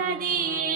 সাদী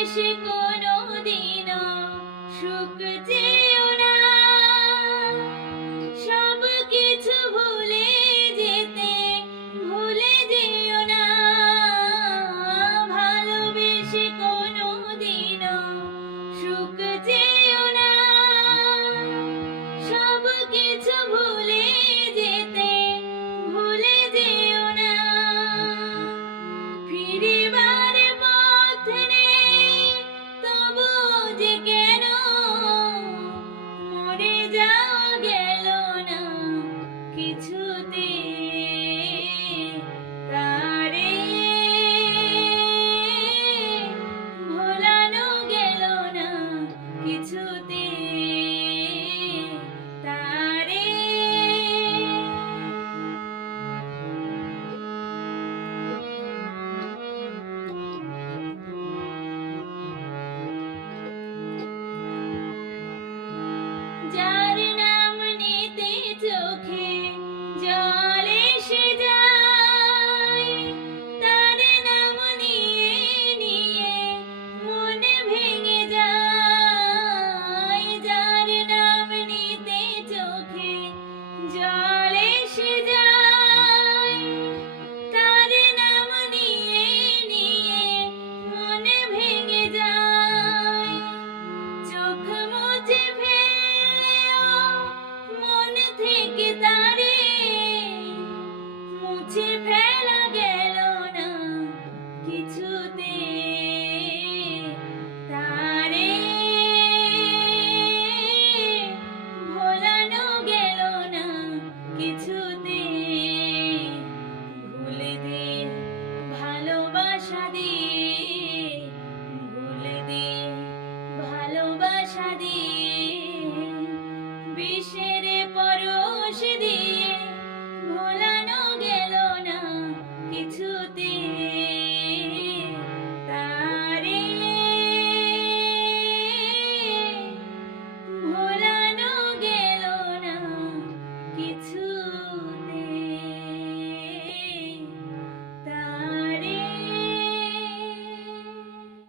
এসে কোনো দিন সুখ চেয়েও quitaré.